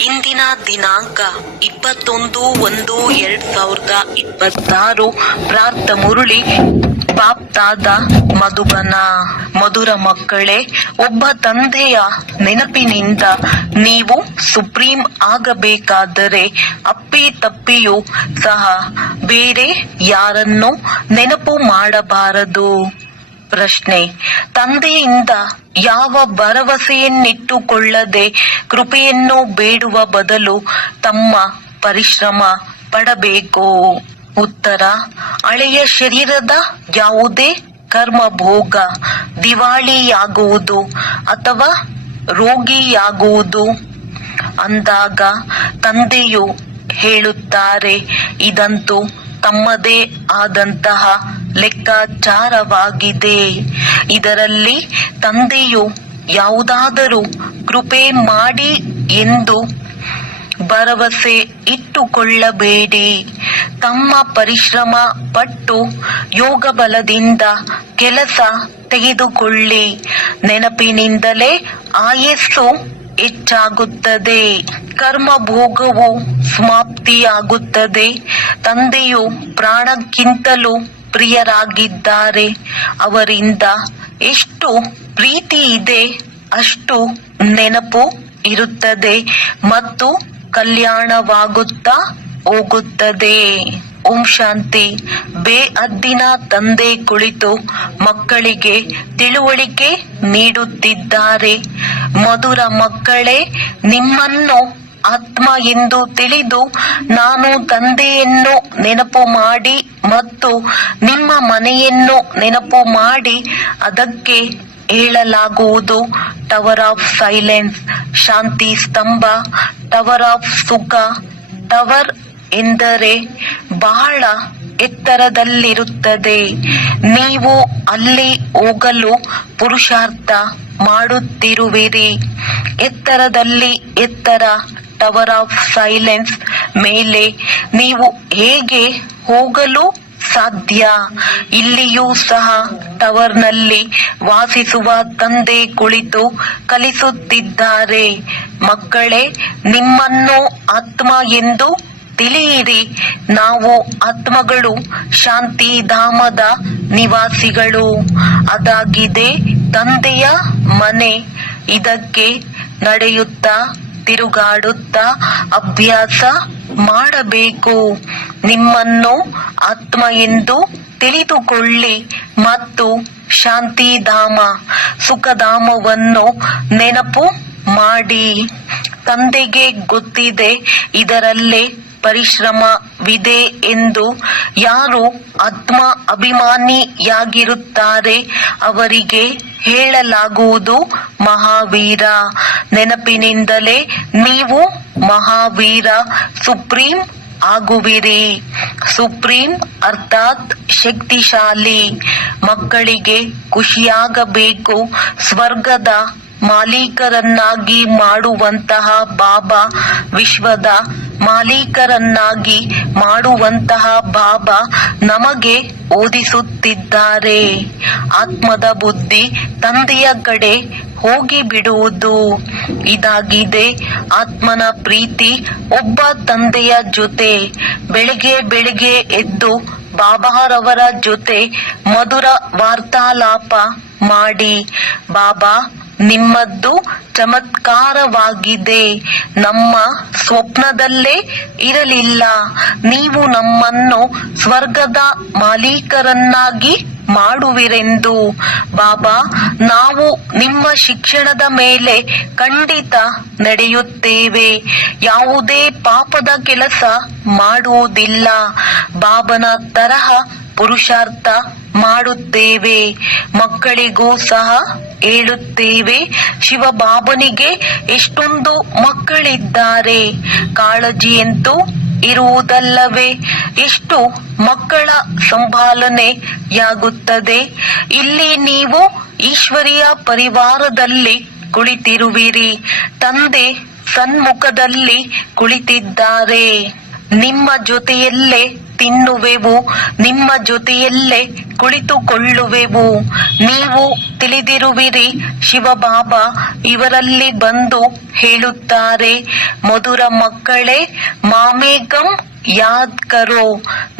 ಇಂದಿನ ದಿನಾಂಕ 21/1/2026. ಪ್ರಾರ್ಥ ಮುರಳಿ ಬಾಪ್ತಾದ ಮಧುಬನ. ಮಧುರ ಮಕ್ಕಳೇ, ಒಬ್ಬ ತಂದೆಯ ನೆನಪಿನಿಂದ ನೀವು ಸುಪ್ರೀಂ ಆಗಬೇಕಾದರೆ ಅಪ್ಪಿ ತಪ್ಪಿಯೂ ಸಹ ಬೇರೆ ಯಾರನ್ನು ನೆನಪು ಮಾಡಬಾರದು. ಪ್ರಶ್ನೆ: ತಂದೆಯಿಂದ ಯಾವ ಭರವಸೆಯನ್ನಿಟ್ಟುಕೊಳ್ಳದೆ ಕೃಪೆಯನ್ನು ಬೇಡುವ ಬದಲು ತಮ್ಮ ಪರಿಶ್ರಮ ಪಡಬೇಕು? ಉತ್ತರ: ಹಳೆಯ ಶರೀರದ ಯಾವುದೇ ಕರ್ಮ ಭೋಗ ದಿವಾಳಿಯಾಗುವುದು ಅಥವಾ ರೋಗಿಯಾಗುವುದು ಅಂದಾಗ ತಂದೆಯು ಹೇಳುತ್ತಾರೆ, ಇದಂತೂ ತಮ್ಮದೇ ಆದಂತಹ ಲೆಕ್ಕಾಚಾರವಾಗಿದೆ. ಇದರಲ್ಲಿ ತಂದೆಯು ಯಾವುದಾದರೂ ಕೃಪೆ ಮಾಡಿ ಎಂದು ಭರವಸೆ ಇಟ್ಟುಕೊಳ್ಳಬೇಡಿ. ತಮ್ಮ ಪರಿಶ್ರಮ ಪಟ್ಟು ಯೋಗ ಬಲದಿಂದ ಕೆಲಸ ತೆಗೆದುಕೊಳ್ಳಿ. ನೆನಪಿನಿಂದಲೇ ಆಯಸ್ಸು ಹೆಚ್ಚಾಗುತ್ತದೆ, ಕರ್ಮ ಭೋಗವು ಸಮಾಪ್ತಿಯಾಗುತ್ತದೆ. ತಂದೆಯು ಪ್ರಾಣಕ್ಕಿಂತಲೂ ಪ್ರಿಯರಾಗಿದ್ದಾರೆ. ಅವರಿಂದ ಎಷ್ಟು ಪ್ರೀತಿ ಇದೆ ಅಷ್ಟು ನೆನಪು ಇರುತ್ತದೆ ಮತ್ತು ಕಲ್ಯಾಣವಾಗುತ್ತಾ ಹೋಗುತ್ತದೆ. ಓಂ ಶಾಂತಿ. ಬೇಅದ್ದಿನ ತಂದೆ ಕುಳಿತು ಮಕ್ಕಳಿಗೆ ತಿಳುವಳಿಕೆ ನೀಡುತ್ತಿದ್ದಾರೆ. ಮಧುರ ಮಕ್ಕಳೇ, ನಿಮ್ಮನ್ನು ಆತ್ಮ ಎಂದು ತಿಳಿದು ನಾನು ತಂದೆಯನ್ನು ನೆನಪು ಮಾಡಿ ಮತ್ತು ನಿಮ್ಮ ಮನೆಯನ್ನು ನೆನಪು ಮಾಡಿ ಅದಕ್ಕೆ ಹೇಳಲಾಗುವುದು ಟವರ್ ಆಫ್ ಸೈಲೆನ್ಸ್, ಶಾಂತಿ ಸ್ತಂಭ, ಟವರ್ ಆಫ್ ಸುಖ. ಟವರ್ ಎಂದರೆ ಬಹಳ ಎತ್ತರದಲ್ಲಿರುತ್ತದೆ. ನೀವು ಅಲ್ಲಿ ಹೋಗಲು ಪುರುಷಾರ್ಥ ಮಾಡುತ್ತಿರುವಿರಿ. ಎತ್ತರದಲ್ಲಿ ಎತ್ತರ, ಟವರ್ ಆಫ್ ಸೈಲೆನ್ಸ್ ಮೇಲೆ ನೀವು ಹೇಗೆ ಹೋಗಲು ಸಾಧ್ಯ? ಇಲ್ಲಿಯೂ ಸಹ ಟವರ್ನಲ್ಲಿ ವಾಸಿಸುವ ತಂದೆ ಕುಳಿತು ಕಲಿಸುತ್ತಿದ್ದಾರೆ. ಮಕ್ಕಳೇ, ನಿಮ್ಮನ್ನು ಆತ್ಮ ಎಂದು ತಿಳಿಯಿರಿ. ನಾವು ಆತ್ಮಗಳು, ಶಾಂತಿಧಾಮದ ನಿವಾಸಿಗಳು. ಅದಾಗಿದೆ ತಂದೆಯ ಮನೆ. ಇದಕ್ಕೆ ನಡೆಯುತ್ತಾ ತಿರುಗಾಡುತ್ತಾ ಅಭ್ಯಾಸ ಮಾಡಬೇಕು. ನಿಮ್ಮನ್ನು ಆತ್ಮ ಎಂದು ತಿಳಿದುಕೊಳ್ಳಿ ಮತ್ತು ಶಾಂತಿಧಾಮ, ಸುಖಧಾಮವನ್ನು ನೆನಪು ಮಾಡಿ. ತಂದೆಗೆ ಗೊತ್ತಿದೆ ಇದರಲ್ಲೇ ಪರಿಶ್ರಮವಿದೆ ಎಂದು. ಯಾರು ಆತ್ಮ ಅಭಿಮಾನಿಯಾಗಿರುತ್ತಾರೆ ಅವರಿಗೆ ಹೇಳಲಾಗುವುದು ಮಹಾವೀರ. ನೆನಪಿನಿಂದಲೇ ನೀವು ಮಹಾವೀರ, ಸುಪ್ರೀಂ ಆಗುವಿರಿ. ಸುಪ್ರೀಂ ಅರ್ಥಾತ್ ಶಕ್ತಿಶಾಲಿ. ಮಕ್ಕಳಿಗೆ ಖುಷಿಯಾಗಬೇಕು. ಸ್ವರ್ಗದ ಮಾಲೀಕರನ್ನಾಗಿ ಮಾಡುವಂತಹ ಬಾಬಾ, ವಿಶ್ವದ ಮಾಲೀಕರನ್ನಾಗಿ ಮಾಡುವಂತಹ ಬಾಬಾ ನಮಗೆ ಓದಿಸುತ್ತಿದ್ದಾರೆ. ಆತ್ಮದ ಬುದ್ಧಿ ತಂದೆಯ ಕಡೆ ಹೋಗಿಬಿಡುವುದು. ಇದಾಗಿದೆ ಆತ್ಮನ ಪ್ರೀತಿ ಒಬ್ಬ ತಂದೆಯ ಜೊತೆ. ಬೆಳಗ್ಗೆ ಬೆಳಗ್ಗೆ ಎದ್ದು ಬಾಬಾರವರ ಜೊತೆ ಮಧುರ ವಾರ್ತಾಲಾಪ ಮಾಡಿ, ಬಾಬಾ ನಿಮ್ಮದ್ದು ಚಮತ್ಕಾರವಾಗಿದೆ, ನಮ್ಮ ಸ್ವಪ್ನದಲ್ಲೇ ಇರಲಿಲ್ಲ. ನೀವು ನಮ್ಮನ್ನು ಸ್ವರ್ಗದ ಮಾಲೀಕರನ್ನಾಗಿ ಮಾಡುವಿರೆಂದು. ಬಾಬಾ, ನಾವು ನಿಮ್ಮ ಶಿಕ್ಷಣದ ಮೇಲೆ ಖಂಡಿತ ನಡೆಯುತ್ತೇವೆ. ಯಾವುದೇ ಪಾಪದ ಕೆಲಸ ಮಾಡುವುದಿಲ್ಲ. ಬಾಬನ ತರಹ ಪುರುಷಾರ್ಥ ಮಾಡುತ್ತೇವೆ. ಮಕ್ಕಳಿಗೂ ಸಹ ಹೇಳುತ್ತೇವೆ, ಶಿವಬಾಬನಿಗೆ ಎಷ್ಟೊಂದು ಮಕ್ಕಳಿದ್ದಾರೆ, ಕಾಳಜಿಯಂತೂ ಇರುವುದಲ್ಲವೇ? ಎಷ್ಟು ಮಕ್ಕಳ ಸಂಭಾಲನೆಯಾಗುತ್ತದೆ. ಇಲ್ಲಿ ನೀವು ಈಶ್ವರಿಯ ಪರಿವಾರದಲ್ಲಿ ಕುಳಿತಿರುವಿರಿ. ತಂದೆ ಸನ್ಮುಖದಲ್ಲಿ ಕುಳಿತಿದ್ದಾರೆ. ನಿಮ್ಮ ಜೊತೆಯಲ್ಲೇ ತಿನ್ನುವೆವು, ನಿಮ್ಮ ಜೊತೆಯಲ್ಲೇ ಕುಳಿತುಕೊಳ್ಳುವೆವು. ನೀವು ತಿಳಿದಿರುವಿರಿ, ಶಿವಬಾಬಾ ಇವರಲ್ಲಿ ಬಂದು ಹೇಳುತ್ತಾರೆ, ಮಧುರ ಮಕ್ಕಳೇ, ಮಾಮೇಕಂ ಯಾದ್ ಕರೋ,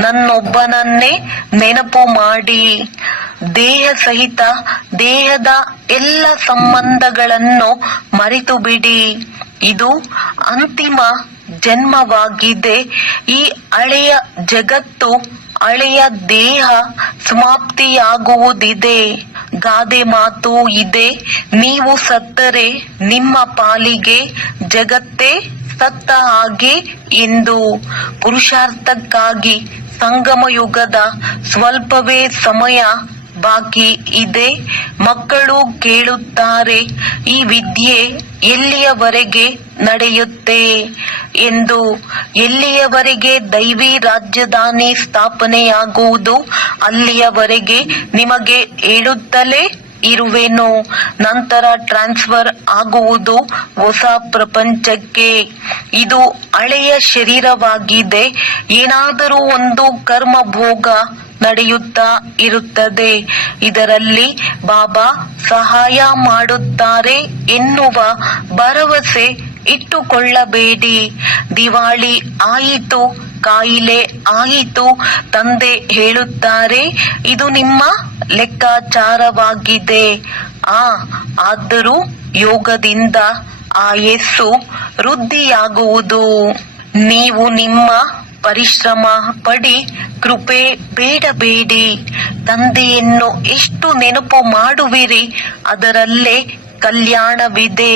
ನನ್ನೊಬ್ಬನನ್ನೇ ನೆನಪು ಮಾಡಿ. ದೇಹ ಸಹಿತ ದೇಹದ ಎಲ್ಲ ಸಂಬಂಧಗಳನ್ನು ಮರೆತು ಬಿಡಿ. ಇದು ಅಂತಿಮ ಜನ್ಮವಾಗಿದೆ. ಈ ಹಳೆಯ ಜಗತ್ತು, ಹಳೆಯ ದೇಹ ಸಮಾಪ್ತಿಯಾಗುವುದಿದೆ. ಗಾದೆ ಮಾತು ಇದೆ, ನೀವು ಸತ್ತರೆ ನಿಮ್ಮ ಪಾಲಿಗೆ ಜಗತ್ತೇ ಸತ್ತ ಹಾಗೆ ಎಂದು. ಪುರುಷಾರ್ಥಕ್ಕಾಗಿ ಸಂಗಮ ಯುಗದ ಸ್ವಲ್ಪವೇ ಸಮಯ ಬಾಕಿ ಇದೆ. ಮಕ್ಕಳು ಕೇಳುತ್ತಾರೆ, ಈ ವಿದ್ಯೆ ಎಲ್ಲಿಯವರೆಗೆ ನಡೆಯುತ್ತೆ ಎಂದು. ಎಲ್ಲಿಯವರೆಗೆ ದೈವಿ ರಾಜಧಾನಿ ಸ್ಥಾಪನೆಯಾಗುವುದು ಅಲ್ಲಿಯವರೆಗೆ ನಿಮಗೆ ಹೇಳುತ್ತಲೇ ಇರುವೆನು. ನಂತರ ಟ್ರಾನ್ಸ್ಫರ್ ಆಗುವುದು ಹೊಸ ಪ್ರಪಂಚಕ್ಕೆ. ಇದು ಹಳೆಯ ಶರೀರವಾಗಿದೆ. ಏನಾದರೂ ಒಂದು ಕರ್ಮ ಭೋಗ ನಡೆಯುತ್ತಾ ಇರುತ್ತದೆ. ಇದರಲ್ಲಿ ಬಾಬಾ ಸಹಾಯ ಮಾಡುತ್ತಾರೆ ಎನ್ನುವ ಭರವಸೆ ಇಟ್ಟುಕೊಳ್ಳಬೇಡಿ. ದಿವಾಳಿ ಆಯಿತು, ಕಾಯಿಲೆ ಆಯಿತು, ತಂದೆ ಹೇಳುತ್ತಾರೆ, ಇದು ನಿಮ್ಮ ಲೆಕ್ಕಾಚಾರವಾಗಿದೆ. ಆದರೂ ಯೋಗದಿಂದ ಆಯಸ್ಸು ವೃದ್ಧಿಯಾಗುವುದು. ನೀವು ನಿಮ್ಮ ಪರಿಶ್ರಮ ಪಡಿ, ಕೃಪೆ ಬೇಡಬೇಡಿ. ತಂದೆಯನ್ನು ಎಷ್ಟು ನೆನಪು ಮಾಡುವಿರಿ ಅದರಲ್ಲೇ ಕಲ್ಯಾಣವಿದೆ.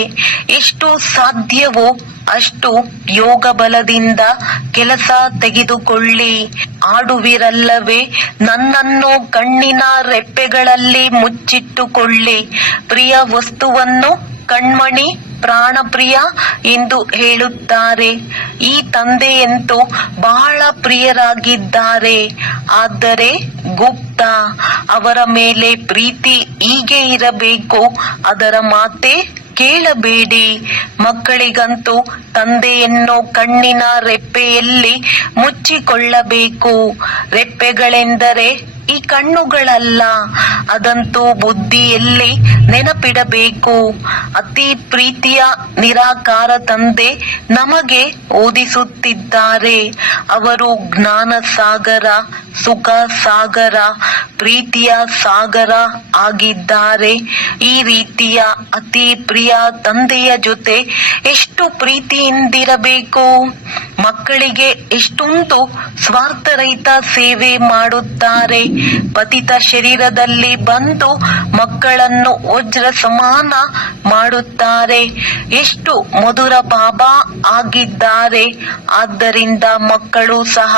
ಎಷ್ಟು ಸಾಧ್ಯವೋ ಅಷ್ಟು ಯೋಗ ಬಲದಿಂದ ಕೆಲಸ ತೆಗೆದುಕೊಳ್ಳಿ. ಆಡುವಿರಲ್ಲವೇ, ನನ್ನನ್ನು ಕಣ್ಣಿನ ರೆಪ್ಪೆಗಳಲ್ಲಿ ಮುಚ್ಚಿಟ್ಟುಕೊಳ್ಳಿ. ಪ್ರಿಯ ವಸ್ತುವನ್ನು ಕಣ್ಮಣಿ ಪ್ರಾಣಪ್ರಿಯ ಎಂದು ಹೇಳುತ್ತಾರೆ. ಈ ತಂದೆಯಂತೂ ಬಹಳ ಪ್ರಿಯರಾಗಿದ್ದಾರೆ. ಆದರೆ ಗುಪ್ತ, ಅವರ ಮೇಲೆ ಪ್ರೀತಿ ಹೀಗೆ ಇರಬೇಕು, ಅದರ ಮಾತೆ ಕೇಳಬೇಡಿ. ಮಕ್ಕಳಿಗಂತೂ ತಂದೆಯನ್ನು ಕಣ್ಣಿನ ರೆಪ್ಪೆಯಲ್ಲಿ ಮುಚ್ಚಿಕೊಳ್ಳಬೇಕು. ರೆಪ್ಪೆಗಳೆಂದರೆ ಈ ಕಣ್ಣುಗಳಲ್ಲ, ಅದಂತೂ ಬುದ್ಧಿಯಲ್ಲಿ ನೆನಪಿಡಬೇಕು. ಅತಿ ಪ್ರೀತಿಯ ನಿರಾಕಾರ ತಂದೆ ನಮಗೆ ಓದಿಸುತ್ತಿದ್ದಾರೆ. ಅವರು ಜ್ಞಾನ ಸಾಗರ, ಸುಖ ಸಾಗರ, ಪ್ರೀತಿಯ ಸಾಗರ ಆಗಿದ್ದಾರೆ. ಈ ರೀತಿಯ ಅತಿ ಪ್ರಿಯ ತಂದೆಯ ಜೊತೆ ಎಷ್ಟು ಪ್ರೀತಿಯಿಂದಿರಬೇಕು. ಮಕ್ಕಳಿಗೆ ಎಷ್ಟೊಂದು ಸ್ವಾರ್ಥರಹಿತ ಸೇವೆ ಮಾಡುತ್ತಾರೆ. ಪತಿತ ಶರೀರದಲ್ಲಿ ಬಂದು ಮಕ್ಕಳನ್ನು ವಜ್ರ ಸಮಾನ ಮಾಡುತ್ತಾರೆ. ಎಷ್ಟು ಮಧುರ ಬಾಬಾ ಆಗಿದ್ದಾರೆ. ಆದ್ದರಿಂದ ಮಕ್ಕಳು ಸಹ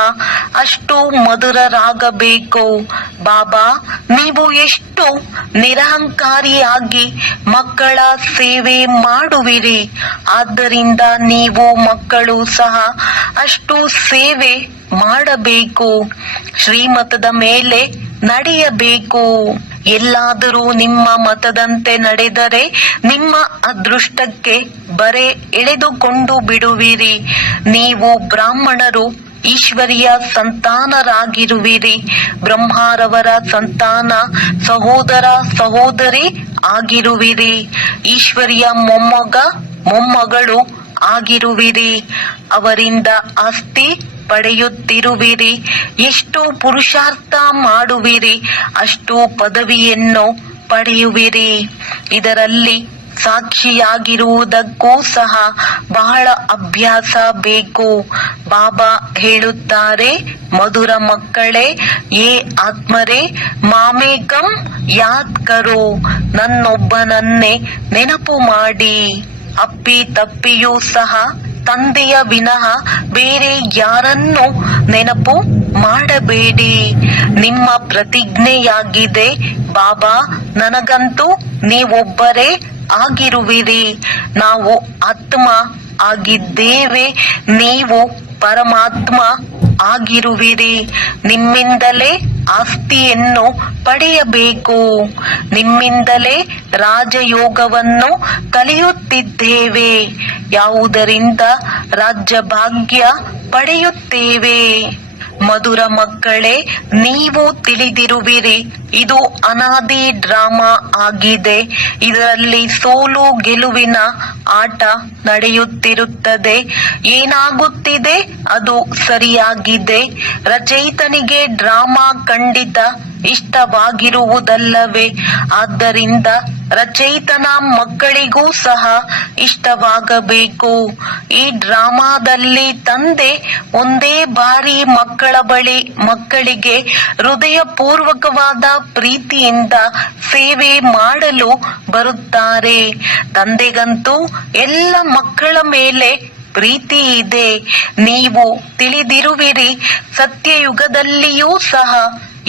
ಅಷ್ಟು ಮಧುರರಾಗಬೇಕು. ಬಾಬಾ, ನೀವು ಎಷ್ಟು ನಿರಹಂಕಾರಿಯಾಗಿ ಮಕ್ಕಳ ಸೇವೆ ಮಾಡುವಿರಿ. ಆದ್ದರಿಂದ ನೀವು ಮಕ್ಕಳು ಸಹ ಅಷ್ಟು ಸೇವೆ ಮಾಡಬೇಕು. ಶ್ರೀಮತದ ಮೇಲೆ ನಡೆಯಬೇಕು. ಎಲ್ಲಾದರೂ ನಿಮ್ಮ ಮತದಂತೆ ನಡೆದರೆ ನಿಮ್ಮ ಅದೃಷ್ಟಕ್ಕೆ ಬರೆ ಎಳೆದುಕೊಂಡು ಬಿಡುವಿರಿ. ನೀವು ಬ್ರಾಹ್ಮಣರು ಈಶ್ವರಿಯ ಸಂತಾನರಾಗಿರುವಿರಿ. ಬ್ರಹ್ಮರವರ ಸಂತಾನ, ಸಹೋದರ ಸಹೋದರಿ ಆಗಿರುವಿರಿ. ಈಶ್ವರಿಯ ಮೊಮ್ಮಗಳು ಆಗಿರುವಿರಿ. ಅವರಿಂದ ಆಸ್ತಿ ಪಡೆಯುತ್ತಿರುವಿರಿ. ಎಷ್ಟು ಪುರುಷಾರ್ಥ ಮಾಡುವಿರಿ ಅಷ್ಟು ಪದವಿಯನ್ನು ಪಡೆಯುವಿರಿ. ಇದರಲ್ಲಿ ಸಾಕ್ಷಿಯಾಗಿರುವುದಕ್ಕೂ ಸಹ ಬಹಳ ಅಭ್ಯಾಸ ಬೇಕು. ಬಾಬಾ ಹೇಳುತ್ತಾರೆ, ಮಧುರ ಮಕ್ಕಳೇ, ಏ ಆತ್ಮರೇ, ಮಾಮೇಕಂ ಯಾದ್ ಕರೋ, ನನ್ನೊಬ್ಬನನ್ನೇ ನೆನಪು ಮಾಡಿ. ಅಪ್ಪಿ ತಪ್ಪಿಯೂ ಸಹ ತಂದೆಯ ವಿನಃ ಬೇರೆ ಯಾರನ್ನು ನೆನಪು ಮಾಡಬೇಡಿ. ನಿಮ್ಮ ಪ್ರತಿಜ್ಞೆಯಾಗಿದೆ, ಬಾಬಾ, ನನಗಂತೂ ನೀವೊಬ್ಬರೇ ಆಗಿರುವಿರಿ. ನಾವು ಆತ್ಮ ಆಗಿದ್ದೇವೆ, ನೀವು ಪರಮಾತ್ಮ ಆಗಿರುವಿರಿ. ನಿಮ್ಮಿಂದಲೇ ಆಸ್ತಿಯನ್ನು ಪಡೆಯಬೇಕು. ನಿಮ್ಮಿಂದಲೇ ರಾಜಯೋಗವನ್ನು ಕಲಿಯುತ್ತಿದ್ದೇವೆ. ಯಾವುದರಿಂದ ರಾಜ್ಯ ಭಾಗ್ಯ ಪಡೆಯುತ್ತೇವೆ? ಮಧುರ ಮಕ್ಕಳೇ, ನೀವು ತಿಳಿದಿರುವಿರಿ, ಇದು ಅನಾದಿ ಡ್ರಾಮಾ ಆಗಿದೆ. ಇದರಲ್ಲಿ ಸೋಲು ಗೆಲುವಿನ ಆಟ ನಡೆಯುತ್ತಿರುತ್ತದೆ. ಏನಾಗುತ್ತಿದೆ ಅದು ಸರಿಯಾಗಿದೆ. ರಚಯಿತನಿಗೆ ಡ್ರಾಮಾ ಖಂಡಿತ ಇಷ್ಟವಾಗಿರುವುದಲ್ಲವೇ? ಆದ್ದರಿಂದ ರಚಯಿತನ ಮಕ್ಕಳಿಗೂ ಸಹ ಇಷ್ಟವಾಗಬೇಕು. ಈ ಡ್ರಾಮಾದಲ್ಲಿ ತಂದೆ ಒಂದೇ ಬಾರಿ ಮಕ್ಕಳಿಗೆ ಹೃದಯಪೂರ್ವಕವಾದ ಪ್ರೀತಿಯಿಂದ ಸೇವೆ ಮಾಡಲು ಬರುತ್ತಾರೆ. ತಂದೆಗಂತೂ ಎಲ್ಲ ಮಕ್ಕಳ ಮೇಲೆ ಪ್ರೀತಿ ಇದೆ. ನೀವು ತಿಳಿದಿರುವಿರಿ, ಸತ್ಯಯುಗದಲ್ಲಿಯೂ ಸಹ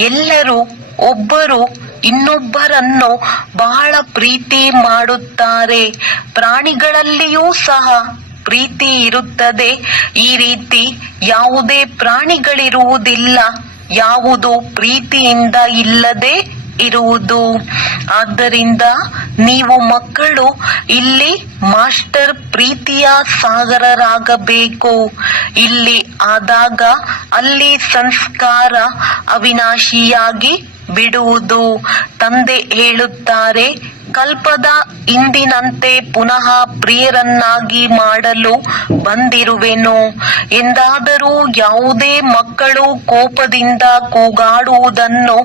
ಎಲ್ಲರೂ ಒಬ್ಬರು ಇನ್ನೊಬ್ಬರನ್ನು ಬಹಳ ಪ್ರೀತಿ ಮಾಡುತ್ತಾರೆ. ಪ್ರಾಣಿಗಳಲ್ಲಿಯೂ ಸಹ ಪ್ರೀತಿ ಇರುತ್ತದೆ. ಈ ರೀತಿ ಯಾವುದೇ ಪ್ರಾಣಿಗಳಿರುವುದಿಲ್ಲ ಯಾವುದು ಪ್ರೀತಿಯಿಂದ ಇಲ್ಲದೆ ಇರುವುದು. ಆದ್ದರಿಂದ ನೀವು ಮಕ್ಕಳು ಇಲ್ಲಿ ಮಾಸ್ಟರ್ ಪ್ರೀತಿಯ ಸಾಗರರಾಗಬೇಕು. ಇಲ್ಲಿ ಆದಾಗ ಅಲ್ಲಿ ಸಂಸ್ಕಾರ ಅವಿನಾಶಿಯಾಗಿ ಬಿಡುವುದು. ತಂದೆ ಹೇಳುತ್ತಾರೆ, ಕಲ್ಪದ ಇಂದಿನಂತೆ ಪುನಃ ಪ್ರಿಯರನ್ನಾಗಿ ಮಾಡಲು ಬಂದಿರುವೆನು. ಎಂದಾದರೂ ಯಾವುದೇ ಮಕ್ಕಳು ಕೋಪದಿಂದ ಕೂಗಾಡುವುದನ್ನು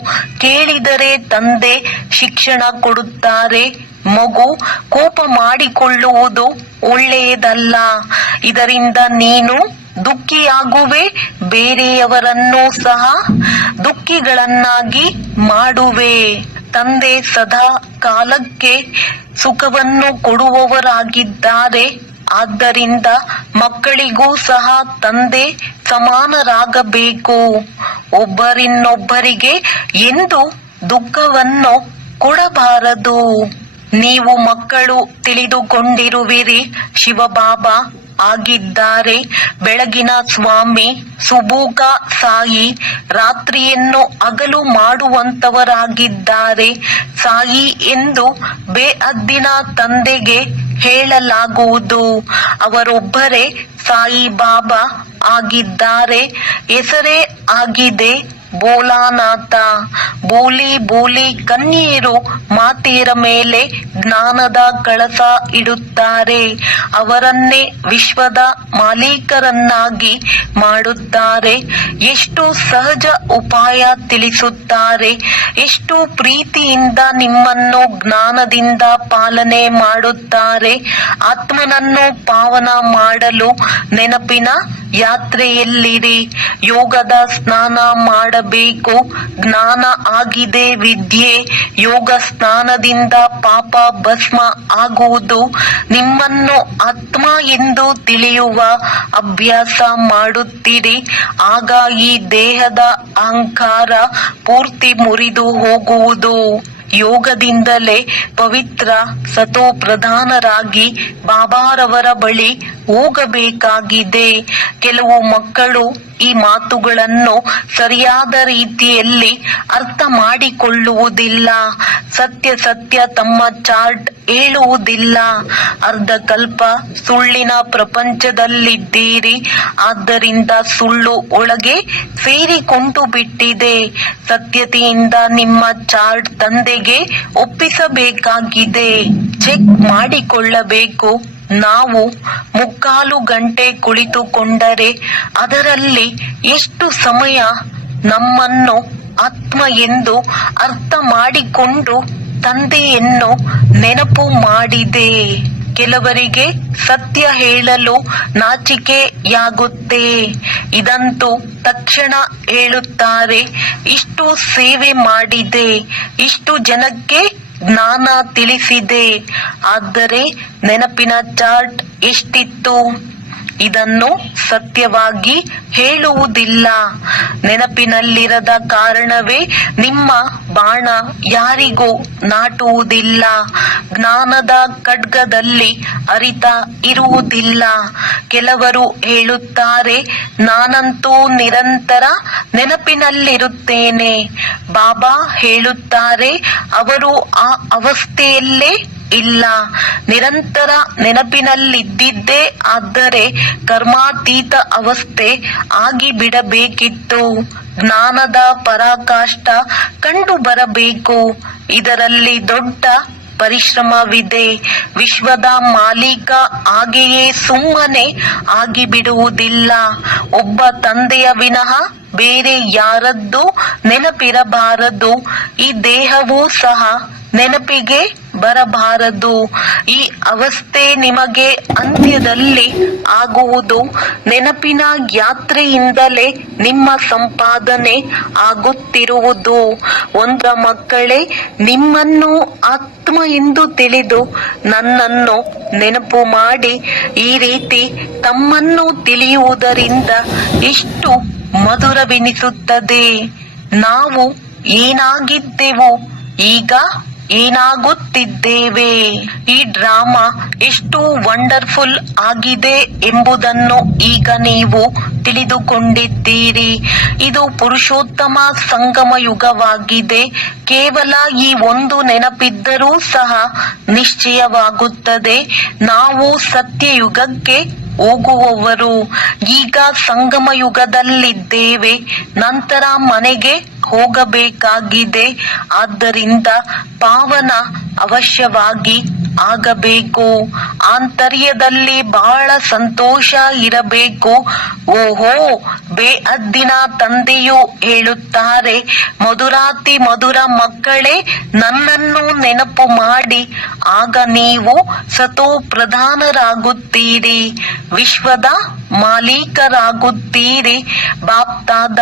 ಕೇಳಿದರೆ ತಂದೆ ಶಿಕ್ಷಣ ಕೊಡುತ್ತಾರೆ. ಮಗು, ಕೋಪ ಮಾಡಿಕೊಳ್ಳುವುದು ಒಳ್ಳೆಯದಲ್ಲ. ಇದರಿಂದ ನೀನು ದುಃಖಿಯಾಗುವೆ, ಬೇರೆಯವರನ್ನೂ ಸಹ ದುಃಖಿಗಳನ್ನಾಗಿ ಮಾಡುವೆ. ತಂದೆ ಸದಾ ಕಾಲಕ್ಕೆ ಸುಖವನ್ನು ಕೊಡುವವರಾಗಿದ್ದಾರೆ. ಆದ್ದರಿಂದ ಮಕ್ಕಳಿಗೂ ಸಹ ತಂದೆ ಸಮಾನರಾಗಬೇಕು. ಒಬ್ಬರಿನ್ನೊಬ್ಬರಿಗೆ ಎಂದು ದುಃಖವನ್ನು ಕೊಡಬಾರದು. ನೀವು ಮಕ್ಕಳು ತಿಳಿದುಕೊಂಡಿರುವಿರಿ, ಶಿವಬಾಬಾ ಆಗಿದ್ದಾರೆ ಬೆಳಗಿನ ಸ್ವಾಮಿ, ಸುಬೂಕ ಸಾಯಿ ರಾತ್ರಿಯನ್ನು ಹಗಲು ಮಾಡುವಂತವರಾಗಿದ್ದಾರೆ. ಸಾಯಿ ಎಂದು ಬೇಅದ್ದಿನ ತಂದೆಗೆ ಹೇಳಲಾಗುವುದು. ಅವರೊಬ್ಬರೇ ಸಾಯಿ ಬಾಬಾ ಆಗಿದ್ದಾರೆ. ಹೆಸರೇ ಆಗಿದೆ ಬೋಲಾನಾಥ. ಬೋಲಿ ಬೋಲಿ ಕನ್ಯೆಯರು ಮಾತೆಯರ ಮೇಲೆ ಜ್ಞಾನದ ಕಳಸ ಇಡುತ್ತಾರೆ. ಅವರನ್ನೇ ವಿಶ್ವದ ಮಾಲೀಕರನ್ನಾಗಿ ಮಾಡುತ್ತಾರೆ. ಎಷ್ಟು ಸಹಜ ಉಪಾಯ ತಿಳಿಸುತ್ತಾರೆ. ಎಷ್ಟು ಪ್ರೀತಿಯಿಂದ ನಿಮ್ಮನ್ನು ಜ್ಞಾನದಿಂದ ಪಾಲನೆ ಮಾಡುತ್ತಾರೆ. ಆತ್ಮನನ್ನು ಪಾವನ ಮಾಡಲು ನೆನಪಿನ ಯಾತ್ರೆಯಲ್ಲಿರಿ. ಯೋಗದ ಸ್ನಾನ ಮಾಡಬೇಕು. ಜ್ಞಾನ ಆಗಿದೆ ವಿದ್ಯೆ. ಯೋಗ ಸ್ನಾನದಿಂದ ಪಾಪ ಭಸ್ಮ ಆಗುವುದು. ನಿಮ್ಮನ್ನು ಆತ್ಮ ಎಂದು ತಿಳಿಯುವ ಅಭ್ಯಾಸ ಮಾಡುತ್ತೀರಿ. ಆಗ ಈ ದೇಹದ ಅಹಂಕಾರ ಪೂರ್ತಿ ಮುರಿದು ಹೋಗುವುದು. ಯೋಗದಿಂದಲೇ ಪವಿತ್ರ ಸತೋ ಪ್ರಧಾನರಾಗಿ ಬಾಬಾರವರ ಬಳಿ ಹೋಗಬೇಕಾಗಿದೆ. ಕೆಲವು ಮಕ್ಕಳು ಈ ಮಾತುಗಳನ್ನು ಸರಿಯಾದ ರೀತಿಯಲ್ಲಿ ಅರ್ಥ ಮಾಡಿಕೊಳ್ಳುವುದಿಲ್ಲ. ಸತ್ಯ ತಮ್ಮ ಚಾರ್ಟ್ ಹೇಳುವುದಿಲ್ಲ. ಅರ್ಧಕಲ್ಪ ಸುಳ್ಳಿನ ಪ್ರಪಂಚದಲ್ಲಿದ್ದೀರಿ. ಆದ್ದರಿಂದ ಸುಳ್ಳು ಒಳಗೆ ಸೇರಿಕೊಂಡು ಬಿಟ್ಟಿದೆ. ಸತ್ಯತೆಯಿಂದ ನಿಮ್ಮ ಚಾರ್ಟ್ ತಂದೆಗೆ ಒಪ್ಪಿಸಬೇಕಾಗಿದೆ. ಚೆಕ್ ಮಾಡಿಕೊಳ್ಳಬೇಕು. ನಾವು 3/4 ಗಂಟೆ ಕುಳಿತುಕೊಂಡರೆ ಅದರಲ್ಲಿ ಎಷ್ಟು ಸಮಯ ನಮ್ಮನ್ನು ಆತ್ಮ ಎಂದು ಅರ್ಥ ಮಾಡಿಕೊಂಡು ತಂದೆಯನ್ನು ನೆನಪು ಮಾಡಿದೆ. ಕೆಲವರಿಗೆ ಸತ್ಯ ಹೇಳಲು ನಾಚಿಕೆಯಾಗುತ್ತೆ. ಇದಂತೂ ತಕ್ಷಣ ಹೇಳುತ್ತಾರೆ, ಇಷ್ಟು ಸೇವೆ ಮಾಡಿದೆ, ಇಷ್ಟು ಜನಕ್ಕೆ ಜ್ಞಾನ ತಿಳಿಸಿದೆ. ಆದರೆ ನೆನಪಿನ ಚಾರ್ಟ್ ಎಷ್ಟಿತ್ತು? ಇದನ್ನು ಸತ್ಯವಾಗಿ ಹೇಳುವುದಿಲ್ಲ. ನೆನಪಿನಲ್ಲಿರದ ಕಾರಣವೇ ನಿಮ್ಮ ಬಾಣ ಯಾರಿಗೂ ನಾಟುವುದಿಲ್ಲ. ಜ್ಞಾನದ ಖಡ್ಗದಲ್ಲಿ ಅರಿತ ಇರುವುದಿಲ್ಲ. ಕೆಲವರು ಹೇಳುತ್ತಾರೆ, ನಾನಂತೂ ನಿರಂತರ ನೆನಪಿನಲ್ಲಿರುತ್ತೇನೆ. ಬಾಬಾ ಹೇಳುತ್ತಾರೆ, ಅವರು ಆ ಅವಸ್ಥೆಯಲ್ಲೇ ಇಲ್ಲ. ನಿರಂತರ ನೆನಪಿನಲ್ಲಿದ್ದಿದ್ದೇ ಆದರೆ ಕರ್ಮಾತೀತ ಅವಸ್ಥೆ ಆಗಿ ಬಿಡಬೇಕಿತ್ತು. ಜ್ಞಾನದ ಪರಾಕಾಷ್ಠ ಕಂಡು ಬರಬೇಕು. ಇದರಲ್ಲಿ ದೊಡ್ಡ ಪರಿಶ್ರಮವಿದೆ. ವಿಶ್ವದ ಮಾಲೀಕ ಹಾಗೆಯೇ ಸುಮ್ಮನೆ ಆಗಿಬಿಡುವುದಿಲ್ಲ. ಒಬ್ಬ ತಂದೆಯ ವಿನಃ ಬೇರೆ ಯಾರದ್ದು ನೆನಪಿರಬಾರದು. ಈ ದೇಹವೂ ಸಹ ನೆನಪಿಗೆ ಬರಬಾರದು. ಈ ಅವಸ್ಥೆ ನಿಮಗೆ ಅಂತ್ಯದಲ್ಲಿ ಆಗುವುದು. ನೆನಪಿನ ಯಾತ್ರೆಯಿಂದಲೇ ನಿಮ್ಮ ಸಂಪಾದನೆ ಆಗುತ್ತಿರುವುದು. ಒಂದ ಮಕ್ಕಳೇ, ನಿಮ್ಮನ್ನು ಆತ್ಮ ಎಂದು ತಿಳಿದು ನನ್ನನ್ನು ನೆನಪು ಮಾಡಿ ಈ ರೀತಿ ತಮ್ಮನ್ನು ತಿಳಿಯುವುದರಿಂದ ಎಷ್ಟು ಮಧುರವೆನಿಸುತ್ತದೆ. ನಾವು ಏನಾಗಿದ್ದೆವು, ಈಗ ಏನಾಗುತ್ತಿದ್ದೇವೆ. ಈ ಡ್ರಾಮಾ ಎಷ್ಟು ವಂಡರ್ಫುಲ್ ಆಗಿದೆ ಎಂಬುದನ್ನು ಈಗ ನೀವು ತಿಳಿದುಕೊಂಡಿದ್ದೀರಿ. ಇದು ಪುರುಷೋತ್ತಮ ಸಂಗಮ ಯುಗವಾಗಿದೆ. ಕೇವಲ ಈ ಒಂದು ನೆನಪಿದ್ದರೂ ಸಹ ನಿಶ್ಚಯವಾಗುತ್ತದೆ, ನಾವು ಸತ್ಯಯುಗಕ್ಕೆ ಹೋಗುವವರು. ಈಗ ಸಂಗಮ ಯುಗದಲ್ಲಿದ್ದೇವೆ, ನಂತರ ಮನೆಗೆ ಹೋಗಬೇಕಾಗಿದೆ. ಆದ್ದರಿಂದ ಪಾವನ ಅವಶ್ಯವಾಗಿ ಆಗಬೇಕು. ಆಂತರ್ಯದಲ್ಲಿ ಬಹಳ ಸಂತೋಷ ಇರಬೇಕು. ಓಹೋ, ಬೇಅದ್ದಿನ ತಂದೆಯು ಹೇಳುತ್ತಾರೆ, ಮಧುರಾತಿ ಮಧುರ ಮಕ್ಕಳೇ, ನನ್ನನ್ನು ನೆನಪು ಮಾಡಿ, ಆಗ ನೀವು ಸತೋ ಪ್ರಧಾನರಾಗುತ್ತೀರಿ, ವಿಶ್ವದ ಮಾಲೀಕರಾಗುತ್ತೀರಿ. ಬಾಪ್ತಾದ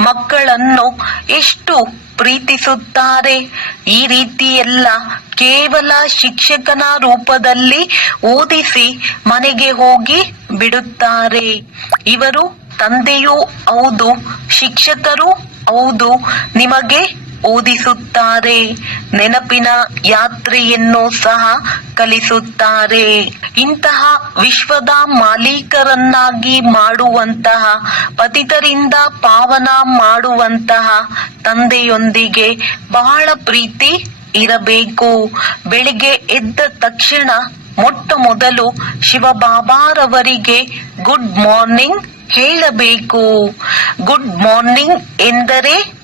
ಮಕ್ಕಳನ್ನು ಎಷ್ಟು ಪ್ರೀತಿಸುತ್ತಾರೆ. ಈ ರೀತಿಯೆಲ್ಲ ಕೇವಲ ಶಿಕ್ಷಕನ ರೂಪದಲ್ಲಿ ಓದಿಸಿ ಮನೆಗೆ ಹೋಗಿ ಬಿಡುತ್ತಾರೆ. ಇವರು ತಂದೆಯೂ ಹೌದು, ಶಿಕ್ಷಕರು ಹೌದು, ನಿಮಗೆ ಓದಿಸುತ್ತಾರೆ. ನೆನಪಿನ ಯಾತ್ರೆಯನ್ನು ಸಹ ಕಲಿಸುತ್ತಾರೆ. ಇಂತಹ ವಿಶ್ವದ ಮಾಲೀಕರನ್ನಾಗಿ ಮಾಡುವಂತಹ, ಪತಿತರಿಂದ ಪಾವನ ಮಾಡುವಂತಹ ತಂದೆಯೊಂದಿಗೆ ಬಹಳ ಪ್ರೀತಿ ಇರಬೇಕು. ಬೆಳಿಗ್ಗೆ ಎದ್ದ ತಕ್ಷಣ ಮೊಟ್ಟ ಮೊದಲು ಶಿವಬಾಬಾರವರಿಗೆ ಗುಡ್ ಮಾರ್ನಿಂಗ್ ಹೇಳಬೇಕು. ಗುಡ್ ಮಾರ್ನಿಂಗ್ ಎಂದರೆ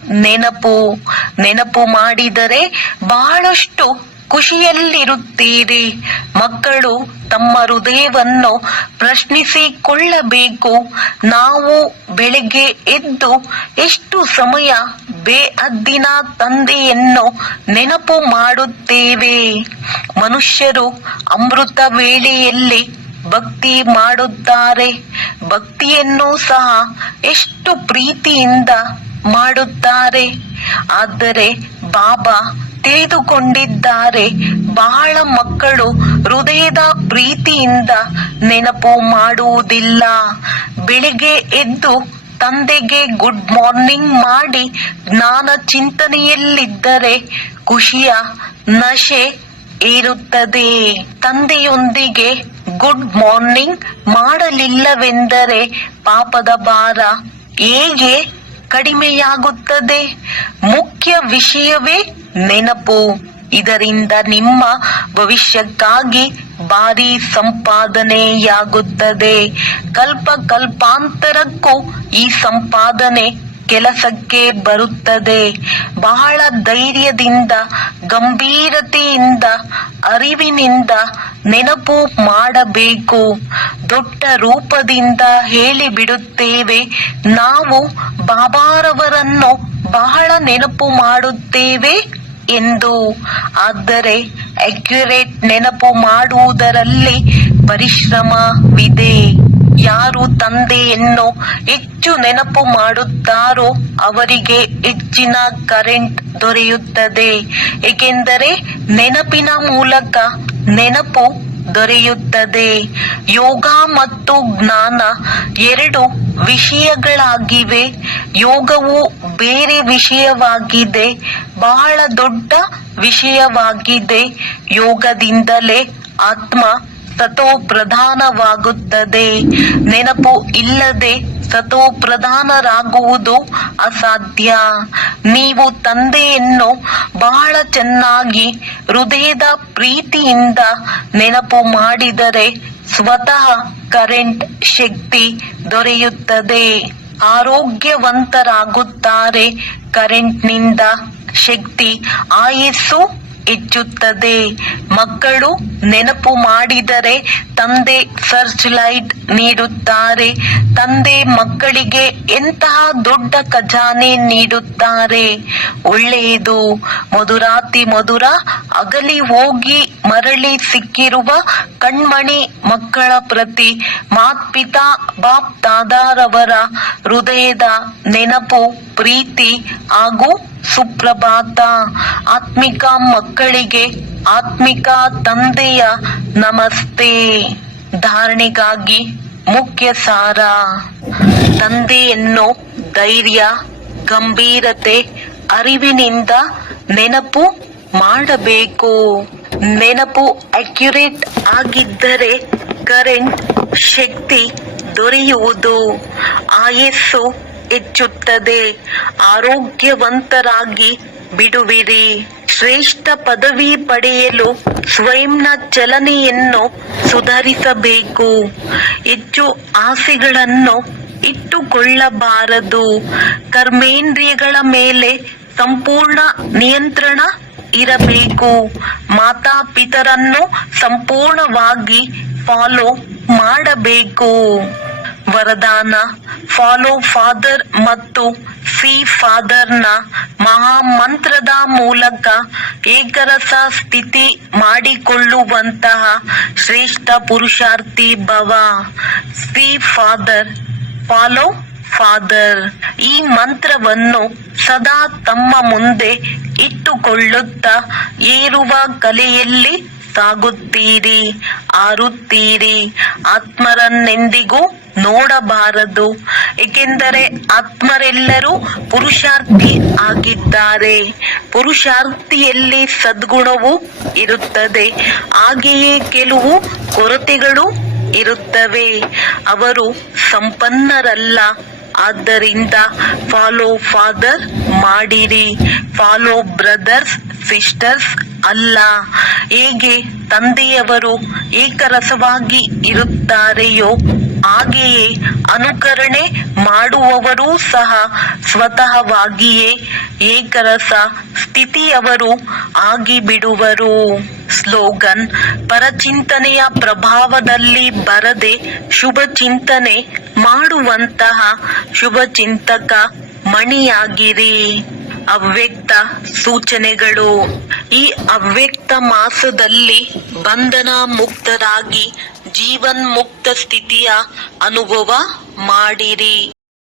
ನೆನಪು ಮಾಡಿದರೆ ಬಹಳಷ್ಟು ಖುಷಿಯಲ್ಲಿರುತ್ತೀರಿ. ಮಕ್ಕಳು ತಮ್ಮ ಹೃದಯವನ್ನು ಪ್ರಶ್ನಿಸಿಕೊಳ್ಳಬೇಕು, ನಾವು ಬೆಳಿಗ್ಗೆ ಎದ್ದು ಎಷ್ಟು ಸಮಯ ಬೇಅದ್ದಿನ ತಂದೆಯನ್ನು ನೆನಪು ಮಾಡುತ್ತೇವೆ. ಮನುಷ್ಯರು ಅಮೃತ ವೇಳೆಯಲ್ಲಿ ಭಕ್ತಿ ಮಾಡುತ್ತಾರೆ. ಭಕ್ತಿಯನ್ನು ಸಹ ಎಷ್ಟು ಪ್ರೀತಿಯಿಂದ ಮಾಡುತ್ತಾರೆ. ಆದರೆ ಬಾಬಾ ತಿಳಿದುಕೊಂಡಿದ್ದಾರೆ, ಬಹಳ ಮಕ್ಕಳು ಹೃದಯದ ಪ್ರೀತಿಯಿಂದ ನೆನಪು ಮಾಡುವುದಿಲ್ಲ. ಬೆಳಿಗ್ಗೆ ಎದ್ದು ತಂದೆಗೆ ಗುಡ್ ಮಾರ್ನಿಂಗ್ ಮಾಡಿ ಜ್ಞಾನ ಚಿಂತನೆಯಲ್ಲಿದ್ದರೆ ಖುಷಿಯ ನಶೆ ಏರುತ್ತದೆ. ತಂದೆಯೊಂದಿಗೆ ಗುಡ್ ಮಾರ್ನಿಂಗ್ ಮಾಡಲಿಲ್ಲವೆಂದರೆ ಪಾಪದ ಭಾರ ಹೇಗೆ ಕಡಿಮೆಯಾಗುತ್ತದೆ? ಮುಖ್ಯ ವಿಷಯವೇ ನೆನಪು. ಇದರಿಂದ ನಿಮ್ಮ ಭವಿಷ್ಯಕ್ಕಾಗಿ ಭಾರಿ ಸಂಪಾದನೆಯಾಗುತ್ತದೆ. ಕಲ್ಪಾಂತರಕ್ಕೂ ಈ ಸಂಪಾದನೆ ಕೆಲಸಕ್ಕೆ ಬರುತ್ತದೆ. ಬಹಳ ಧೈರ್ಯದಿಂದ, ಗಂಭೀರತೆಯಿಂದ, ಅರಿವಿನಿಂದ ನೆನಪು ಮಾಡಬೇಕು. ದೊಡ್ಡ ರೂಪದಿಂದ ಹೇಳಿಬಿಡುತ್ತೇವೆ, ನಾವು ಬಾಬಾರವರನ್ನು ಬಹಳ ನೆನಪು ಮಾಡುತ್ತೇವೆ ಎಂದು. ಆದರೆ ಅಕ್ಯುರೇಟ್ ನೆನಪು ಮಾಡುವುದರಲ್ಲಿ ಪರಿಶ್ರಮವಿದೆ. ಯಾರು ತಂದೆಯನ್ನು ಹೆಚ್ಚು ನೆನಪು ಮಾಡುತ್ತಾರೋ ಅವರಿಗೆ ಹೆಚ್ಚಿನ ಕರೆಂಟ್ ದೊರೆಯುತ್ತದೆ. ಏಕೆಂದರೆ ನೆನಪಿನ ಮೂಲಕ ನೆನಪು ದೊರೆಯುತ್ತದೆ. ಯೋಗ ಮತ್ತು ಜ್ಞಾನ ಎರಡು ವಿಷಯಗಳಾಗಿವೆ. ಯೋಗವು ಬೇರೆ ವಿಷಯವಾಗಿದೆ, ಬಹಳ ದೊಡ್ಡ ವಿಷಯವಾಗಿದೆ. ಯೋಗದಿಂದಲೇ ಆತ್ಮ ಸತೋ ಪ್ರಧಾನವಾಗುತ್ತದೆ. ನೆನಪು ಇಲ್ಲದೆ ಸತೋ ಪ್ರಧಾನರಾಗುವುದು ಅಸಾಧ್ಯ. ನೀವು ತಂದೆಯನ್ನು ಬಹಳ ಚೆನ್ನಾಗಿ ಹೃದಯದ ಪ್ರೀತಿಯಿಂದ ನೆನಪು ಮಾಡಿದರೆ ಸ್ವತಃ ಕರೆಂಟ್ ಶಕ್ತಿ ದೊರೆಯುತ್ತದೆ. ಆರೋಗ್ಯವಂತರಾಗುತ್ತಾರೆ. ಕರೆಂಟ್ನಿಂದ ಶಕ್ತಿ ಆಯಸ್ಸು ಹೆಚ್ಚುತ್ತದೆ. ಮಕ್ಕಳು ನೆನಪು ಮಾಡಿದರೆ ತಂದೆ ಸರ್ಚ್ ಲೈಟ್ ನೀಡುತ್ತಾರೆ. ತಂದೆ ಮಕ್ಕಳಿಗೆ ಎಂತಹ ದೊಡ್ಡ ಖಜಾನೆ ನೀಡುತ್ತಾರೆ. ಒಳ್ಳೆಯದು. ಮಧುರಾತಿ ಮಧುರ ಅಗಲಿ ಹೋಗಿ ಮರಳಿ ಸಿಕ್ಕಿರುವ ಕಣ್ಮಣಿ ಮಕ್ಕಳ ಪ್ರತಿ ಮಾತ್ಪಿತಾ ಬಾಪ್ ದಾದಾರವರ ಹೃದಯದ ನೆನಪು, ಪ್ರೀತಿ ಹಾಗೂ ಸುಪ್ರಭಾತ. ಆತ್ಮಿಕ ಮಕ್ಕಳಿಗೆ ಆತ್ಮಿಕ ತಂದೆಯ ನಮಸ್ತೆ. ಧಾರಣೆಗಾಗಿ ಮುಖ್ಯ ಸಾರ. ತಂದೆಯನ್ನು ಧೈರ್ಯ, ಗಂಭೀರತೆ, ಅರಿವಿನಿಂದ ನೆನಪು ಮಾಡಬೇಕು. ನೆನಪು ಅಕ್ಯುರೇಟ್ ಆಗಿದ್ದರೆ ಕರೆಂಟ್ ಶಕ್ತಿ ದೊರೆಯುವುದು. ಆಯಸ್ಸು ಹೆಚ್ಚುತ್ತದೆ. ಆರೋಗ್ಯವಂತರಾಗಿ ಬಿಡುವಿರಿ. ಶ್ರೇಷ್ಠ ಪದವಿ ಪಡೆಯಲು ಸ್ವಯಂನ ಚಲನೆಯನ್ನು ಸುಧಾರಿಸಬೇಕು. ಹೆಚ್ಚು ಆಸೆಗಳನ್ನು ಇಟ್ಟುಕೊಳ್ಳಬಾರದು. ಕರ್ಮೇಂದ್ರಿಯಗಳ ಮೇಲೆ ಸಂಪೂರ್ಣ ನಿಯಂತ್ರಣ ಇರಬೇಕು. ಮಾತಾಪಿತರನ್ನು ಸಂಪೂರ್ಣವಾಗಿ ಫಾಲೋ ಮಾಡಬೇಕು. ವರದಾನ: ಫಾಲೋ ಫಾದರ್ ಮತ್ತು ಸಿ ಫಾದರ್ನ ಮಹಾಮಂತ್ರದ ಮೂಲಕ ಏಕರಸ ಸ್ಥಿತಿ ಮಾಡಿಕೊಳ್ಳುವಂತಹ ಶ್ರೇಷ್ಠ ಪುರುಷಾರ್ಥಿ ಭವ. C father, follow father. ಈ ಮಂತ್ರವನ್ನು ಸದಾ ತಮ್ಮ ಮುಂದೆ ಇಟ್ಟುಕೊಳ್ಳುತ್ತಾ ಏರುವ ಕಲೆಯಲ್ಲಿ ಸಾಗುತ್ತೀರಿ, ಆರುತ್ತೀರಿ. ಆತ್ಮರನ್ನೆಂದಿಗೂ ನೋಡಬಾರದು, ಏಕೆಂದರೆ ಆತ್ಮರೆಲ್ಲರೂ ಪುರುಷಾರ್ಥಿ ಆಗಿದ್ದಾರೆ. ಪುರುಷಾರ್ಥಿಯಲ್ಲಿ ಸದ್ಗುಣವೂ ಇರುತ್ತದೆ, ಹಾಗೆಯೇ ಕೆಲವು ಕೊರತೆಗಳು ಇರುತ್ತವೆ. ಅವರು ಸಂಪನ್ನರಲ್ಲ. ಆದ್ದರಿಂದ ಫಾಲೋ ಫಾದರ್ ಮಾಡಿರಿ, ಫಾಲೋ ಬ್ರದರ್ಸ್ ಸಿಸ್ಟರ್ಸ್ ಅಲ್ಲ. ಹೇಗೆ ತಂದೆಯವರು ಏಕರಸವಾಗಿ ಇರುತ್ತಾರೆಯೋ ಹಾಗೆಯೇ ಅನುಕರಣೆ ಮಾಡುವವರೂ ಸಹ ಸ್ವತಃವಾಗಿಯೇ ಏಕರಸ ಸ್ಥಿತಿಯವರು ಆಗಿಬಿಡುವರು. ಸ್ಲೋಗನ್: ಪರಚಿಂತನೆಯ ಪ್ರಭಾವದಲ್ಲಿ ಬರದೆ ಶುಭ ಚಿಂತನೆ ಮಾಡುವಂತಹ ಶುಭಚಿಂತಕ ಮಣಿಯಾಗಿರಿ. ಅವ್ಯಕ್ತ ಸೂಚನೆಗಳು: ಈ ಅವ್ಯಕ್ತ ಮಾಸದಲ್ಲಿ ಬಂಧನ ಮುಕ್ತರಾಗಿ ಜೀವನ್ಮುಕ್ತ ಸ್ಥಿತಿಯ ಅನುಭವ ಮಾಡಿರಿ.